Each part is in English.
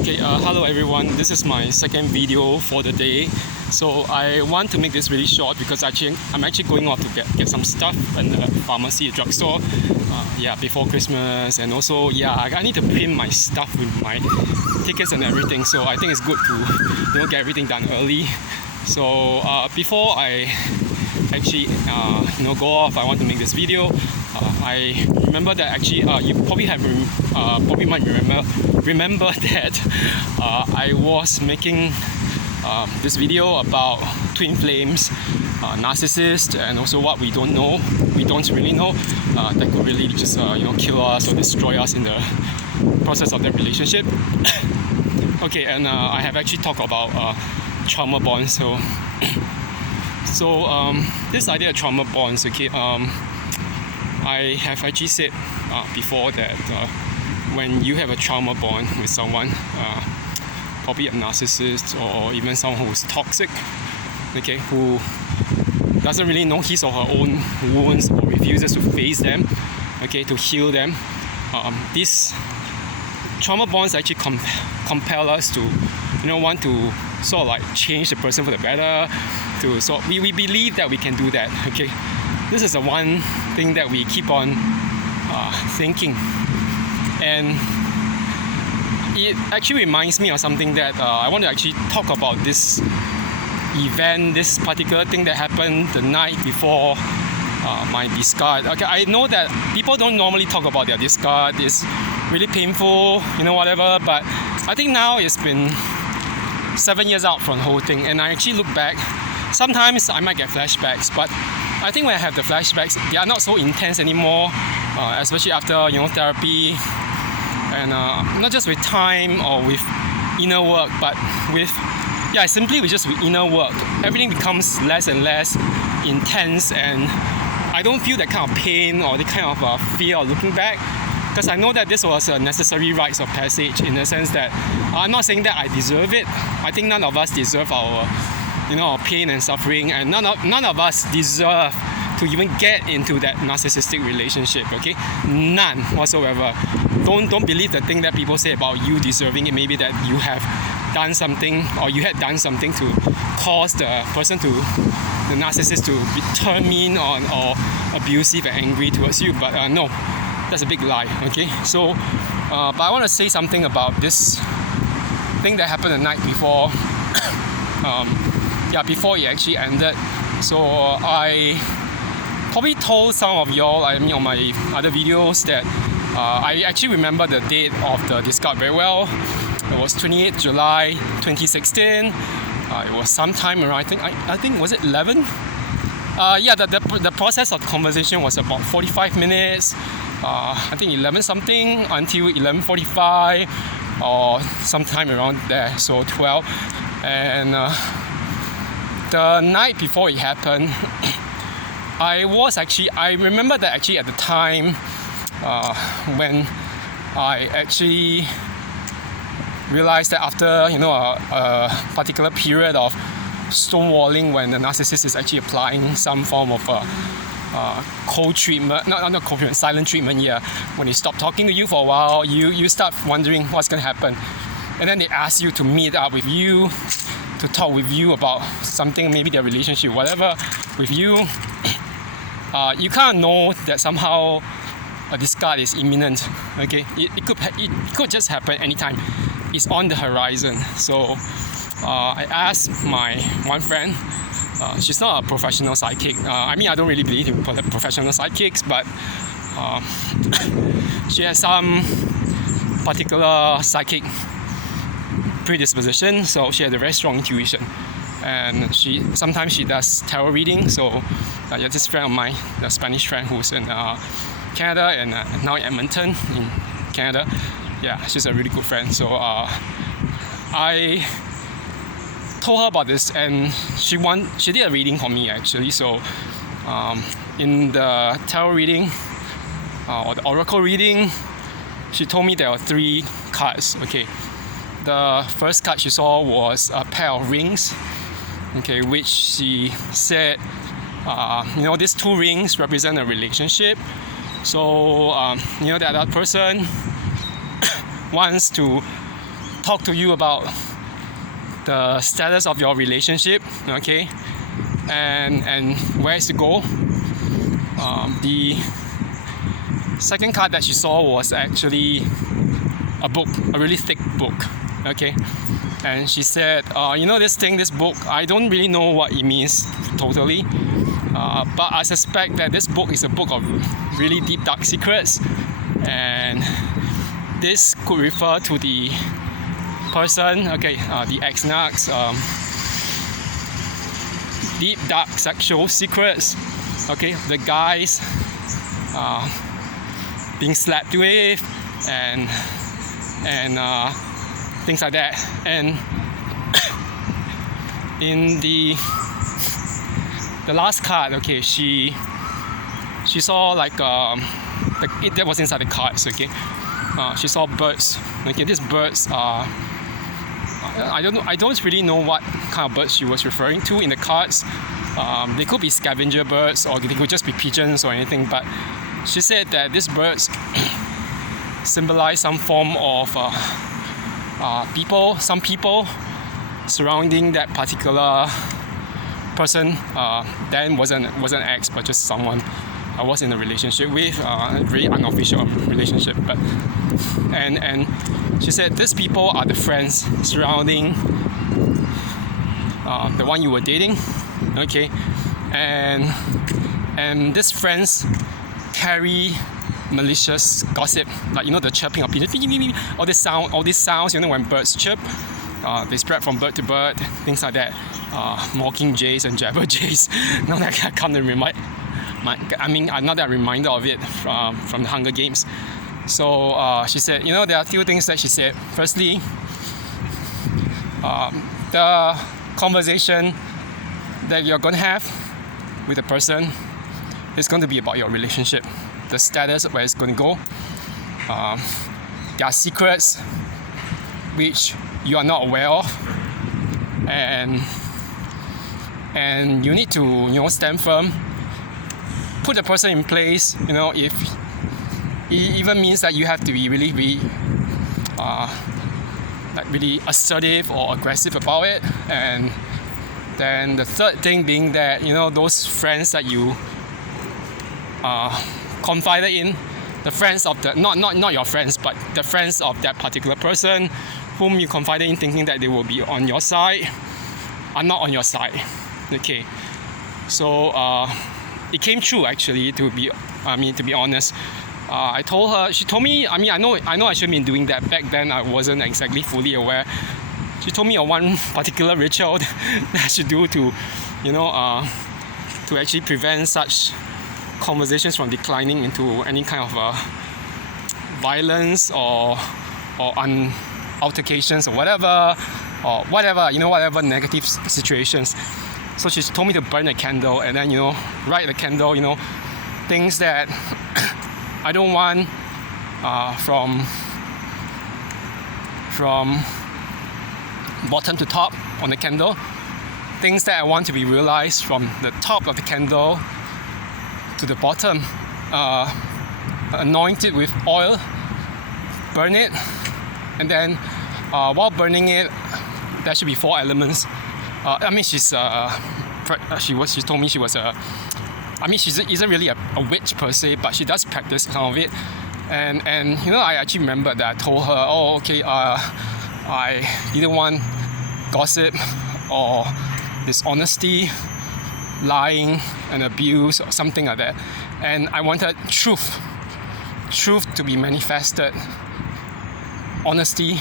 Okay, hello everyone. This is my second video for the day. So I want to make this really short because I'm actually going off to get some stuff in the pharmacy, drugstore, before Christmas, and also I need to print my stuff with my tickets and everything. So I think it's good to get everything done early. So before I actually go off, I want to make this video. I remember that actually you probably might remember that I was making this video about twin flames, narcissists, and also what we don't really know that could really just kill us or destroy us in the process of that relationship. Okay, and I have actually talked about trauma bonds. So this idea of trauma bonds, okay, I have actually said before that when you have a trauma bond with someone, probably a narcissist or even someone who's toxic, okay, who doesn't really know his or her own wounds or refuses to face them, okay, to heal them, these trauma bonds actually compel us to want to sort of like change the person for the better. We believe that we can do that, okay. This is the one thing that we keep on thinking, and it actually reminds me of something that I want to actually talk about. This event, this particular thing that happened the night before my discard. Okay, I know that people don't normally talk about their discard. It's really painful, whatever, but I think now it's been 7 years out from the whole thing, and I actually look back. Sometimes I might get flashbacks, but I think when I have the flashbacks, they are not so intense anymore, especially after therapy, and not just with time or with inner work, but with inner work. Everything becomes less and less intense, and I don't feel that kind of pain or the kind of fear of looking back, because I know that this was a necessary rites of passage, in the sense that I'm not saying that I deserve it. I think none of us deserve our pain and suffering, and none of us deserve to even get into that narcissistic relationship, okay? None whatsoever. Don't believe the thing that people say about you deserving it. Maybe that you have done something, or you had done something to cause the narcissist to be turn mean or abusive and angry towards you, but no, that's a big lie, okay? So but I want to say something about this thing that happened the night before. Before it actually ended. So I probably told some of y'all, on my other videos, that I actually remember the date of the discard very well. It was 28th July 2016. It was sometime around, I think was it 11? The process of conversation was about 45 minutes. I think 11 something until 11:45 or sometime around there, so 12. And the night before it happened, I remember that actually at the time when I actually realized that after a particular period of stonewalling, when the narcissist is actually applying some form of cold treatment, not cold treatment, silent treatment, when they stop talking to you for a while, you start wondering what's going to happen, and then they ask you to meet up with you, to talk with you about something, maybe their relationship, whatever, with you. You kind of know that somehow a discard is imminent, okay? It could just happen anytime. It's on the horizon. So I asked my one friend, she's not a professional psychic. I don't really believe in professional psychics, but she has some particular psychic predisposition, so she has a very strong intuition, and sometimes she does tarot reading. So this friend of mine, a Spanish friend who's in Canada and now in Edmonton in Canada, she's a really good friend. So I told her about this, and she did a reading for me actually. So in the tarot reading or the oracle reading, she told me there were 3 cards, okay. The first card she saw was a pair of rings, okay, which she said, these 2 rings represent a relationship. So, the other person wants to talk to you about the status of your relationship, okay, and where to go. The second card that she saw was actually a book, a really thick book, okay. And she said, this book, I don't really know what it means totally, but I suspect that this book is a book of really deep, dark secrets, and this could refer to the person, okay, the ex-narcs, deep, dark sexual secrets, okay, the guys being slept with, and things like that. And in the last card, okay, she saw like that was inside the cards, okay. She saw birds. Okay, these birds are I don't really know what kind of birds she was referring to in the cards. They could be scavenger birds, or they could just be pigeons or anything. But she said that these birds symbolize some form of some people surrounding that particular person. Then wasn't an ex, but just someone I was in a relationship with, a very unofficial relationship. But and she said these people are the friends surrounding the one you were dating, okay, and these friends carry malicious gossip, like the chirping of pigeons, all these sounds, when birds chirp, they spread from bird to bird, things like that. Mocking jays and jabberjays. Now that I can't remember. Now that I'm reminded of it from the Hunger Games. So she said, there are two things that she said. Firstly, the conversation that you're going to have with the person is going to be about your relationship, the status, where it's going to go. There are secrets which you are not aware of, and you need to stand firm, put the person in place. If it even means that you have to be really really assertive or aggressive about it. And then the third thing being that those friends that you confided in, the friends of the not your friends, but the friends of that particular person whom you confided in, thinking that they will be on your side, are not on your side. Okay, so it came true actually. To be honest, I told her. She told me. I know I shouldn't be doing that. Back then, I wasn't exactly fully aware. She told me of one particular ritual that I should do to actually prevent such conversations from declining into any kind of violence or altercations or whatever negative situations. So she told me to burn a candle and then light the candle, things that I don't want from bottom to top on the candle, things that I want to be realized from the top of the candle to the bottom. Anoint it with oil, burn it, and then while burning it, there should be 4 elements. She told me she was she isn't really a witch per se, but she does practice some of it. And I actually remember that I told her, I didn't want gossip or dishonesty, lying and abuse or something like that. And I wanted truth to be manifested, honesty.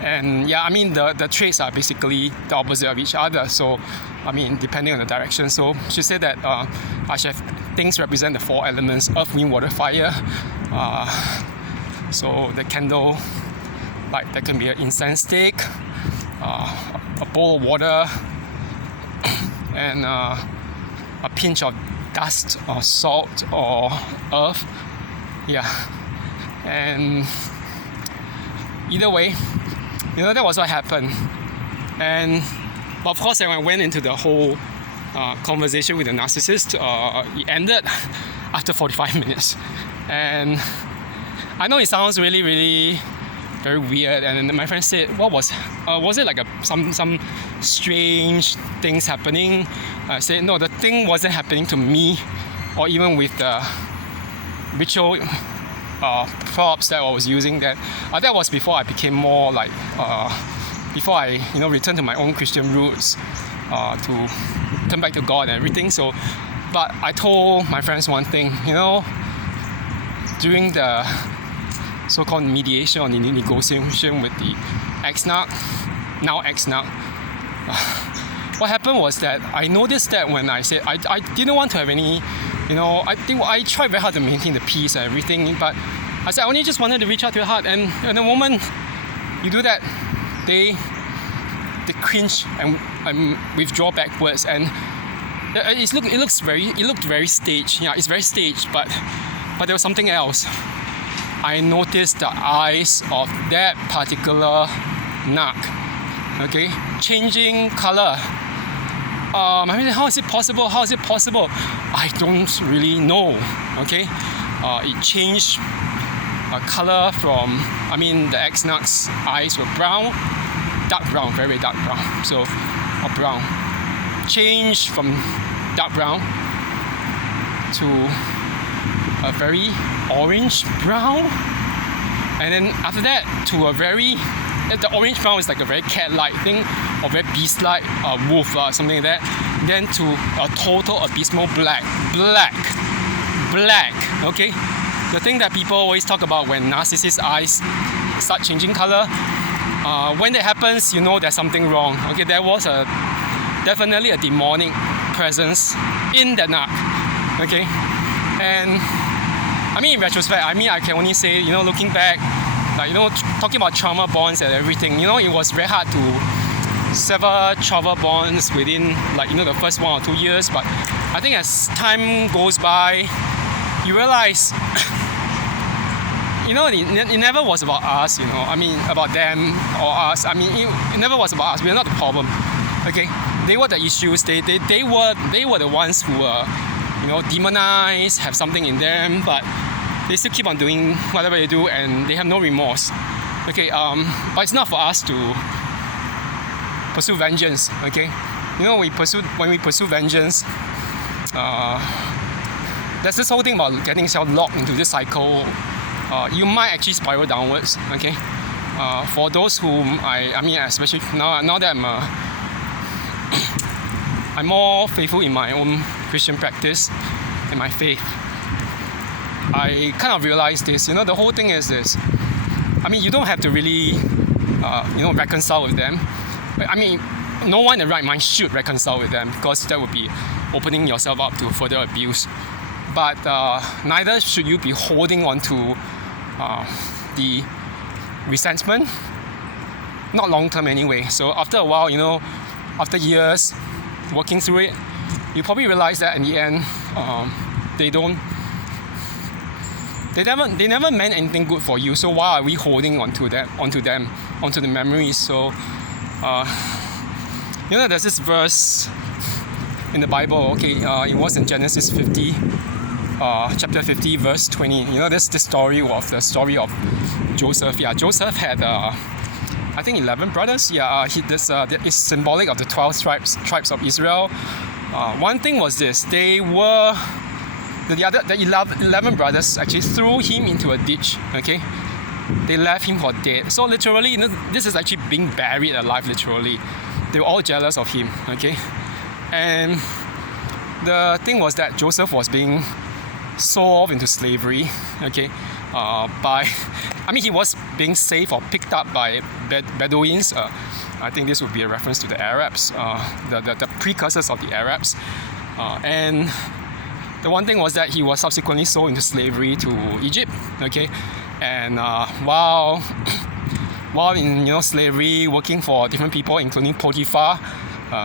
And the traits are basically the opposite of each other. So, depending on the direction. So she said that I should have things represent the 4 elements: earth, wind, water, fire. So the candle, like there can be an incense stick, a bowl of water, and a pinch of dust or salt or earth. Yeah. And either way, that was what happened. And of course, when I went into the whole conversation with the narcissist, it ended after 45 minutes. And I know it sounds really, really very weird. And then my friend said, what was it like some strange things happening? I said, no, the thing wasn't happening to me, or even with the ritual props that I was using. That was before I became more like, before I returned to my own Christian roots, to turn back to God and everything. So, but I told my friends one thing, during the so-called mediation or the negotiation with the ex-narc, now ex-narc, what happened was that I noticed that when I said I didn't want to have any, I think I tried very hard to maintain the peace and everything, but I said I only just wanted to reach out to your heart, and the moment you do that, they cringe and withdraw backwards, and it looked very staged. Yeah, it's very staged, but there was something else. I noticed the eyes of that particular narc, okay, changing color. I mean, how is it possible? I don't really know, okay. It changed color from, the ex-narc's eyes were brown, dark brown, very, very dark brown, so, or brown. Changed from dark brown to a very orange brown, and then after that to a very, the orange brown is like a very cat-like thing, or very beast-like, wolf, something like that. Then to a total abysmal black, okay? The thing that people always talk about when narcissists' eyes start changing color, when that happens, there's something wrong. Okay, there was definitely a demonic presence in that narc. Okay, and in retrospect, I can only say, looking back, like, talking about trauma bonds and everything, it was very hard to sever trauma bonds within, like, the first 1 or 2 years. But I think as time goes by, you realize, it never was about us, about them or us. It never was about us. We're not the problem. Okay, they were the issues. They were the ones who were, demonized, have something in them, but they still keep on doing whatever they do, and they have no remorse. Okay, but it's not for us to pursue vengeance. Okay, when we pursue vengeance, there's this whole thing about getting yourself locked into this cycle. You might actually spiral downwards. Okay, for those whom especially now that I'm more faithful in my own Christian practice and my faith, I kind of realized this. The whole thing is this. You don't have to really, reconcile with them. No one in the right mind should reconcile with them, because that would be opening yourself up to further abuse. But neither should you be holding on to the resentment, not long term anyway. So after a while, after years working through it, you probably realize that in the end, they never meant anything good for you. So why are we holding onto the memories? So there's this verse in the Bible. Okay, it was in Genesis 50. Chapter 50, verse 20. There's the story of Joseph. Yeah, Joseph had, I think 11 brothers. Yeah, it's symbolic of the 12 tribes of Israel. One thing was this: the 11 brothers actually threw him into a ditch. Okay, they left him for dead. So literally, this is actually being buried alive. Literally, they were all jealous of him. Okay, and the thing was that Joseph was being sold into slavery, okay, he was being saved or picked up by Bedouins. I think this would be a reference to the Arabs, the precursors of the Arabs. And the one thing was that he was subsequently sold into slavery to Egypt, okay, and while in slavery, working for different people, including Potiphar,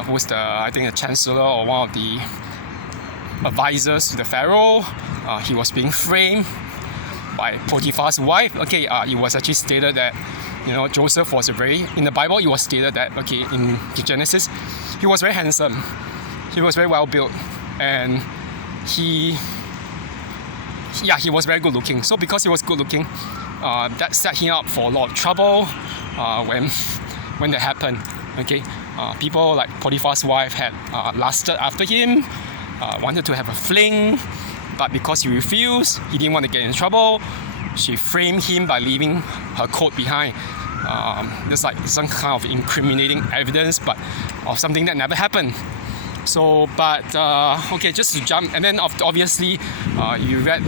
who was the chancellor or one of the advisors to the Pharaoh. He was being framed by Potiphar's wife. Okay, it was actually stated that Joseph was in the Bible it was stated that, okay, in Genesis, he was very handsome, he was very well built, and he was very good looking. So because he was good looking, that set him up for a lot of trouble when that happened. Okay, people like Potiphar's wife had lusted after him, wanted to have a fling, but because he refused, he didn't want to get in trouble. She framed him by leaving her coat behind. There's like some kind of incriminating evidence, but of something that never happened. So, but okay, just to jump, and then obviously, you read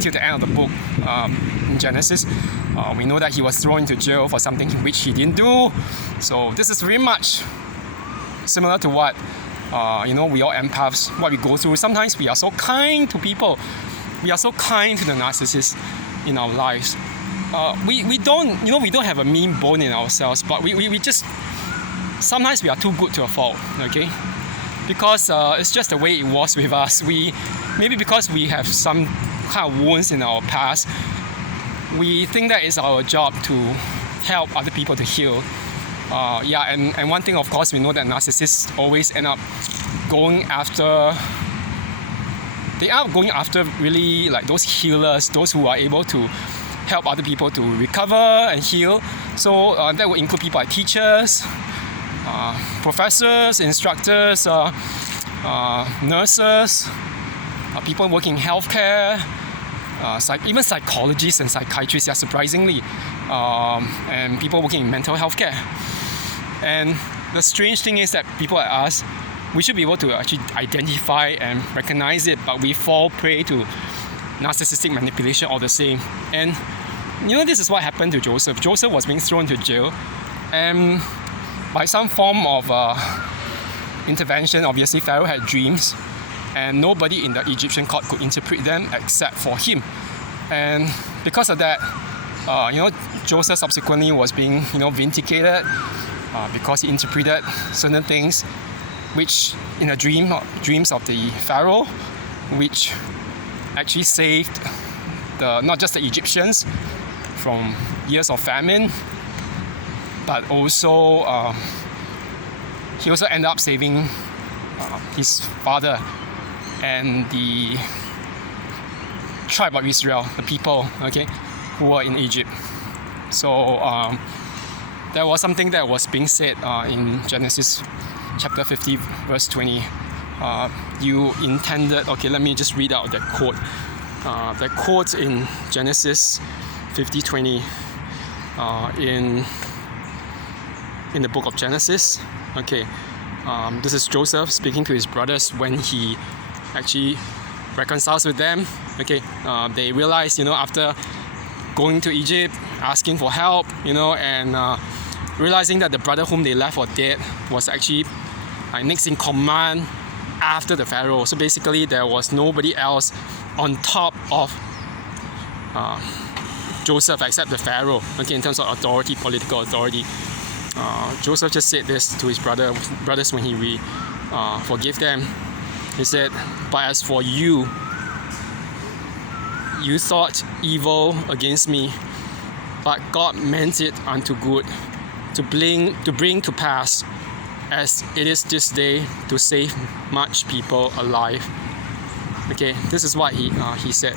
till the end of the book in Genesis. We know that he was thrown into jail for something which he didn't do. So this is very much similar to what we all empaths, what we go through. Sometimes we are so kind to people. We are so kind to the narcissists in our lives. We don't have a mean bone in ourselves, but we just sometimes we are too good to a fault. Okay, because it's just the way it was with us. Maybe because we have some kind of wounds in our past, we think that it's our job to help other people to heal. And one thing, of course, we know that narcissists always end up going after really like those healers, those who are able to help other people to recover and heal. So that would include people like teachers, professors, instructors, nurses, people working in healthcare, even psychologists and psychiatrists, surprisingly, and people working in mental health care. And the strange thing is that people like us, we should be able to actually identify and recognize it, but we fall prey to narcissistic manipulation all the same. And this is what happened to Joseph. Joseph was being thrown to jail, and by some form of intervention, obviously Pharaoh had dreams, and nobody in the Egyptian court could interpret them except for him. And because of that, Joseph subsequently was being vindicated because he interpreted certain things which in a dreams of the Pharaoh, which actually saved not just the Egyptians from years of famine, but also he also ended up saving his father and the tribe of Israel, the people, who were in Egypt. So there was something that was being said in Genesis chapter 50, verse 20. You intended, let me just read out that quote. That quote in Genesis 50:20 in the book of Genesis. This is Joseph speaking to his brothers when he actually reconciles with them. They realize, after going to Egypt, asking for help, and realizing that the brother whom they left for dead was actually next in command after the Pharaoh. So basically, there was nobody else on top of Joseph except the Pharaoh. In terms of authority, political authority. Joseph just said this to his brothers when he forgave them. He said, "But as for you, you thought evil against me, but God meant it unto good, to bring to pass, as it is this day, to save much people alive." This is what he said.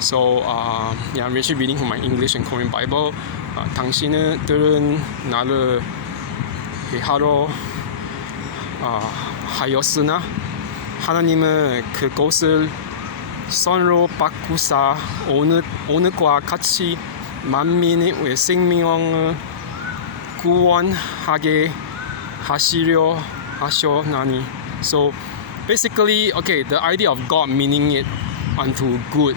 So I'm actually reading from my English and Korean Bible. 당신들은 나를 하러 하였으나 하나님은 그것을 선으로 바꾸사 오늘과 같이 만민의 생명을 구원하게 하시려 하셨나니. So basically, the idea of God meaning it unto good.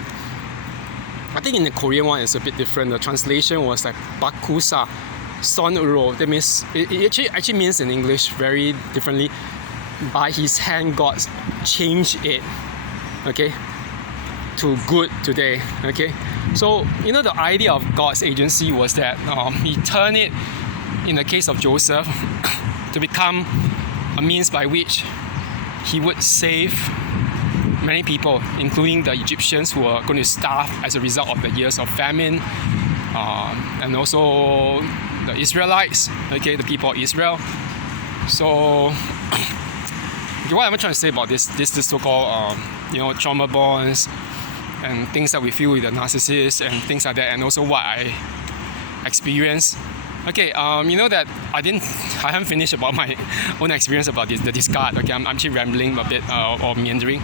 I think in the Korean one it's a bit different. The translation was like bakusa, sonuro. That means it actually means in English very differently. By His hand, God changed it, to good today. So the idea of God's agency was that He turned it, in the case of Joseph, to become a means by which He would save many people, including the Egyptians who were going to starve as a result of the years of famine, and also the Israelites, the people of Israel. So, what am I trying to say about this so-called trauma bonds, and things that we feel with the narcissist and things like that, and also what I experienced. Okay, you know that I haven't finished about my own experience about the discard. Okay, I'm actually rambling a bit or meandering.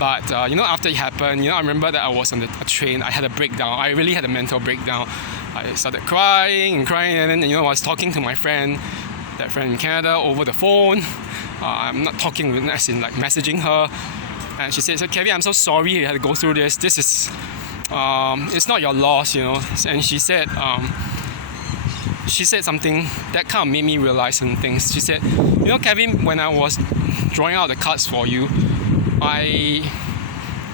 But you know, after it happened, you know, I remember that I was on a train. I had a breakdown. I really had a mental breakdown. I started crying, and then, you know, I was talking to my friend, that friend in Canada, over the phone. I'm not talking with, as in like messaging her. And she said, "So Kevin, I'm so sorry you had to go through this. This is, it's not your loss, you know." And she said something that kind of made me realize some things. She said, "You know, Kevin, when I was drawing out the cards for you, I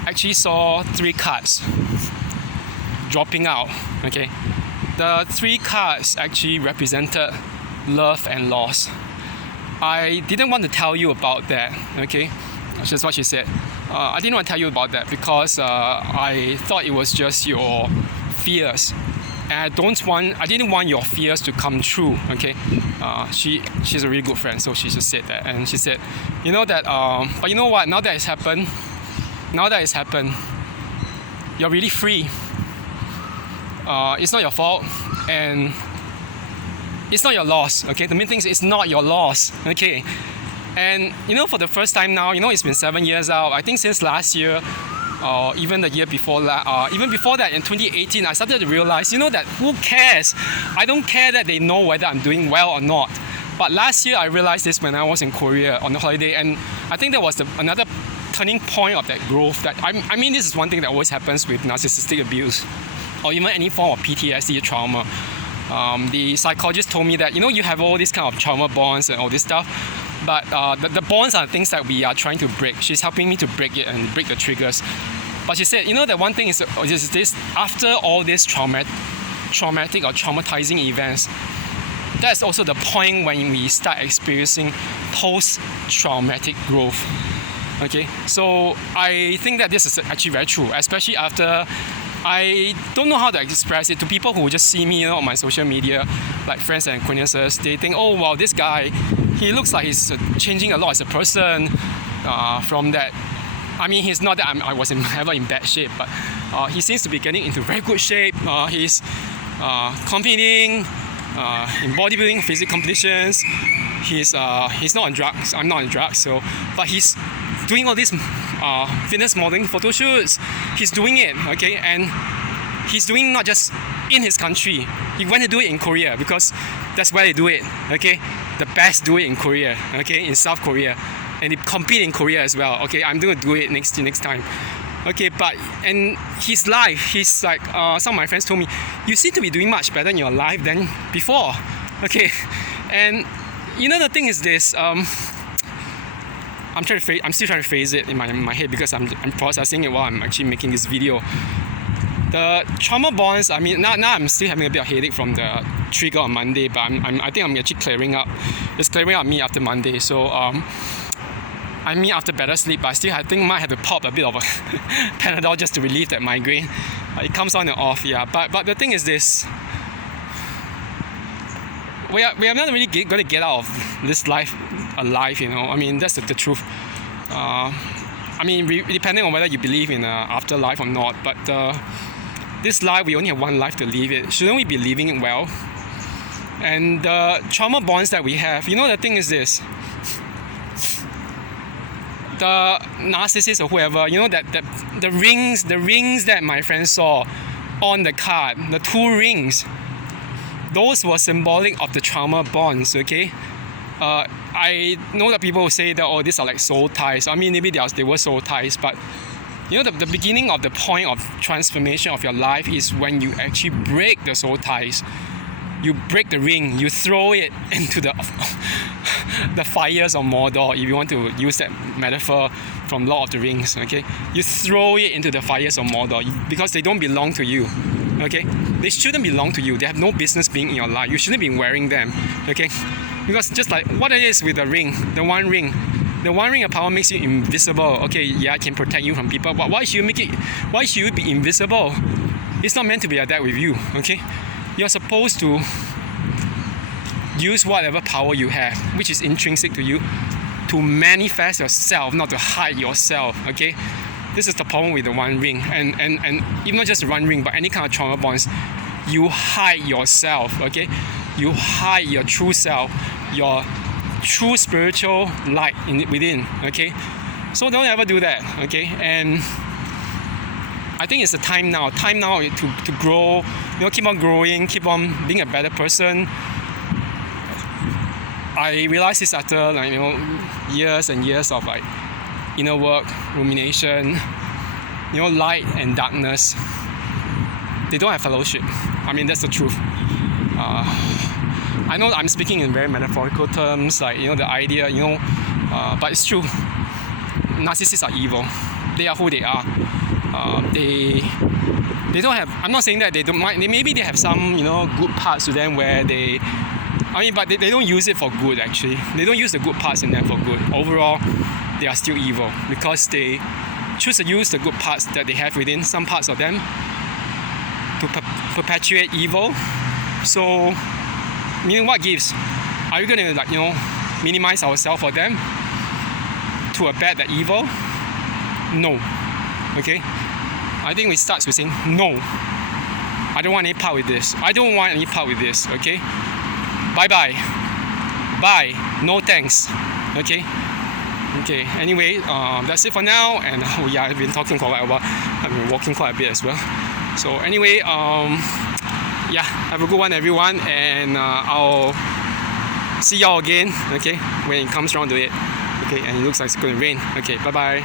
actually saw 3 cards dropping out, okay? The 3 cards actually represented love and loss. I didn't want to tell you about that, okay? That's just what she said. I didn't want to tell you about that because I thought it was just your fears. And I didn't want your fears to come true, okay? She's a really good friend, so she just said that. And she said, you know that, but you know what, now that it's happened, you're really free. It's not your fault, and it's not your loss, okay? The main thing is it's not your loss, okay? And you know, for the first time now, you know, it's been 7 years out. I think since last year, even the year before that, even before that in 2018, I started to realize, you know, that who cares? I don't care that they know whether I'm doing well or not. But last year I realized this when I was in Korea on a holiday, and I think that was another turning point of that growth. That I mean, this is one thing that always happens with narcissistic abuse, or even any form of PTSD trauma. The psychologist told me that, you know, you have all these kind of trauma bonds and all this stuff, but the bonds are things that we are trying to break. She's helping me to break it and break the triggers. But she said, you know, that one thing is this: after all these traumatic or traumatizing events, that's also the point when we start experiencing post-traumatic growth. Okay, so I think that this is actually very true, especially after, I don't know how to express it to people who just see me, you know, on my social media, like friends and acquaintances. They think, oh wow, this guy, he looks like he's changing a lot as a person. From that, I mean, he's not that I was ever in bad shape, but he seems to be getting into very good shape. He's competing in bodybuilding, physical competitions. He's not on drugs. I'm not on drugs. So, but he's doing all these fitness modeling photo shoots. He's doing it, okay, and he's doing not just in his country. He went to do it in Korea because that's where they do it, okay. The best do it in Korea, okay, in South Korea, and they compete in Korea as well. Okay, I'm going to do it next time. Okay, but and his life, he's like, some of my friends told me, you seem to be doing much better in your life than before. Okay, and you know, the thing is this. I'm still trying to phrase it in my head because I'm processing it while I'm actually making this video. The trauma bonds, I mean, now I'm still having a bit of headache from the trigger on Monday, but I think I'm actually clearing up. It's clearing up me after Monday. So I mean, after better sleep, but I think I might have to pop a bit of a Panadol just to relieve that migraine. It comes on and off, yeah. But the thing is this. We are not really going to get out of this life alive, you know. I mean, that's the truth. I mean, depending on whether you believe in afterlife or not, but this life, we only have one life to live it. Shouldn't we be living it well? And the trauma bonds that we have, you know, the thing is this. The narcissist or whoever, you know, that the rings that my friend saw on the card, the 2 rings, those were symbolic of the trauma bonds, okay? I know that people will say that, oh, these are like soul ties. I mean, maybe they were soul ties, but you know, the beginning of the point of transformation of your life is when you actually break the soul ties. You break the ring, you throw it into the fires of Mordor, if you want to use that metaphor from Lord of the Rings, okay? You throw it into the fires of Mordor because they don't belong to you, okay? They shouldn't belong to you. They have no business being in your life. You shouldn't be wearing them, okay? Because just like what it is with the ring, the one ring of power makes you invisible. Okay, yeah, it can protect you from people, but why should you be invisible? It's not meant to be like that with you, okay? You're supposed to use whatever power you have, which is intrinsic to you, to manifest yourself, not to hide yourself, okay? this is the problem with the One Ring, and even not just One Ring, but any kind of trauma bonds. You hide yourself, okay? You hide your true self, your true spiritual light within, okay? So don't ever do that, okay? And I think it's the time now to grow, keep on growing, keep on being a better person. I realized this after years and years of inner work, rumination, light and darkness. They don't have fellowship. I mean, that's the truth. I know I'm speaking in very metaphorical terms, the idea, but it's true. Narcissists are evil. They are who they are. They don't have. I'm not saying that they don't mind. Maybe they have some, good parts to them where but they don't use it for good. Actually, they don't use the good parts in them for good. Overall, they are still evil because they choose to use the good parts that they have within some parts of them to perpetuate evil. So, meaning what gives? Are we going to minimize ourselves for them to abet the evil? No. Okay. I think we start with saying no. I don't want any part with this. I don't want any part with this. Okay. Bye bye. Bye. No thanks. Okay. Okay. Anyway, that's it for now. And I've been talking for quite a while. I've been walking quite a bit as well. So anyway, have a good one, everyone, and I'll see y'all again, okay, when it comes around to it, okay, and it looks like it's going to rain. Okay, bye bye.